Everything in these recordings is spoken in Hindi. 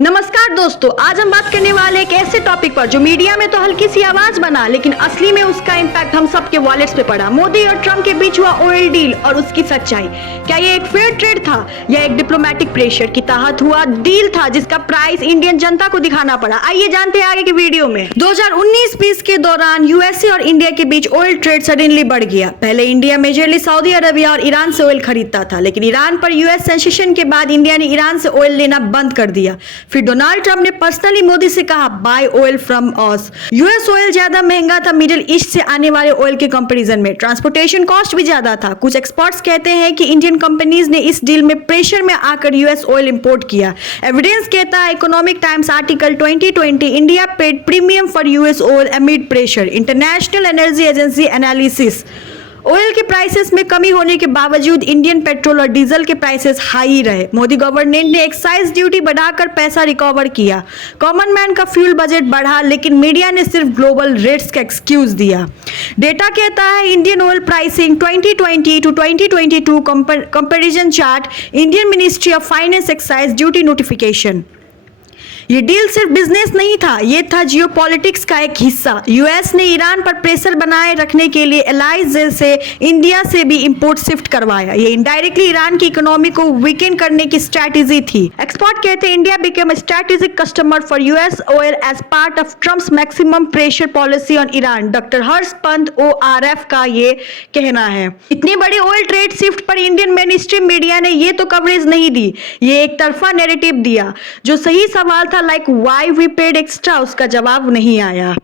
नमस्कार दोस्तों, आज हम बात करने वाले एक ऐसे टॉपिक पर जो मीडिया में तो हल्की सी आवाज बना, लेकिन असली में उसका इम्पैक्ट हम सबके वॉलेट्स पे पड़ा। मोदी और ट्रम्प के बीच हुआ ऑयल डील और उसकी सच्चाई। क्या ये एक फेयर ट्रेड था या एक डिप्लोमेटिक प्रेशर के तहत हुआ डील था जिसका प्राइस इंडियन जनता को दिखाना पड़ा? आइए जानते हैं आगे की वीडियो में। 2019-20 के दौरान यूएसए और इंडिया के बीच ऑयल ट्रेड सडनली बढ़ गया। पहले इंडिया मेजरली सऊदी अरबिया और ईरान से ऑयल खरीदता था, लेकिन ईरान पर यूएस सेंसेशन के बाद इंडिया ने ईरान से ऑयल लेना बंद कर दिया। फिर डोनाल्ड ट्रंप ने पर्सनली मोदी से कहा, buy oil from us. US oil ज्यादा महंगा था मिडिल ईस्ट से आने वाले ऑयल के कंपैरिजन में। ट्रांसपोर्टेशन कॉस्ट भी ज्यादा था। कुछ एक्सपर्ट्स कहते हैं कि इंडियन कंपनीज ने इस डील में प्रेशर में आकर यूएस ऑयल इंपोर्ट किया। एविडेंस कहता है economic times article 2020, India paid premium for US oil amid pressure. International energy agency analysis, oil के प्राइसेस में कमी होने के बावजूद इंडियन पेट्रोल और डीजल के प्राइसेस हाई रहे। मोदी गवर्नमेंट ने एक्साइज ड्यूटी बढ़ाकर पैसा रिकवर किया। कॉमन मैन का फ्यूल बजट बढ़ा, लेकिन मीडिया ने सिर्फ ग्लोबल रेट्स का एक्सक्यूज दिया। डेटा कहता है Indian oil pricing 2020 to 2022 comparison chart, Indian ministry of finance excise duty notification. ये डील सिर्फ बिजनेस नहीं था, ये था जियोपॉलिटिक्स का एक हिस्सा। यूएस ने ईरान पर प्रेशर बनाए रखने के लिए एलाइज से इंडिया से भी इंपोर्ट शिफ्ट करवाया। ये इनडायरेक्टली ईरान की इकोनॉमी को वीकेन करने की स्ट्रैटेजी थी। एक्सपर्ट कहते हैं India became a strategic customer for US oil as part of Trump's maximum pressure policy on Iran. Doctor Harsh Pant ORF का ये कहना है। इतनी बड़ी ऑयल ट्रेड शिफ्ट पर इंडियन मेनस्ट्रीम मीडिया ने ये तो कवरेज नहीं दी, ये एक तरफा नैरेटिव दिया। जो सही सवाल like why we paid extra, उसका जवाब नहीं आया।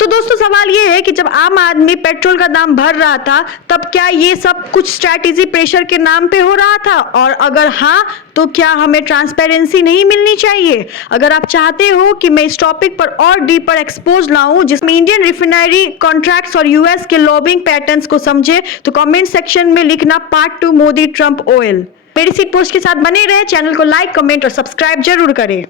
तो दोस्तों, सवाल ये है कि जब आम आदमी पेट्रोल का दाम भर रहा था, तब क्या ये सब कुछ स्ट्रैटेजी प्रेशर के नाम पे हो रहा था? और अगर हाँ, तो क्या हमें ट्रांसपेरेंसी नहीं मिलनी चाहिए? अगर आप चाहते हो कि मैं इस टॉपिक पर और डीपर एक्सपोज लाऊं, जिसमें इंडियन रिफाइनरी कॉन्ट्रैक्ट्स और यूएस के लॉबिंग पैटर्न्स को समझे, तो कमेंट सेक्शन में लिखना पार्ट 2 मोदी ट्रम्प ऑयल। मेरी सीट पोस्ट के साथ बने रहे। चैनल को लाइक, कमेंट और सब्सक्राइब जरूर करें।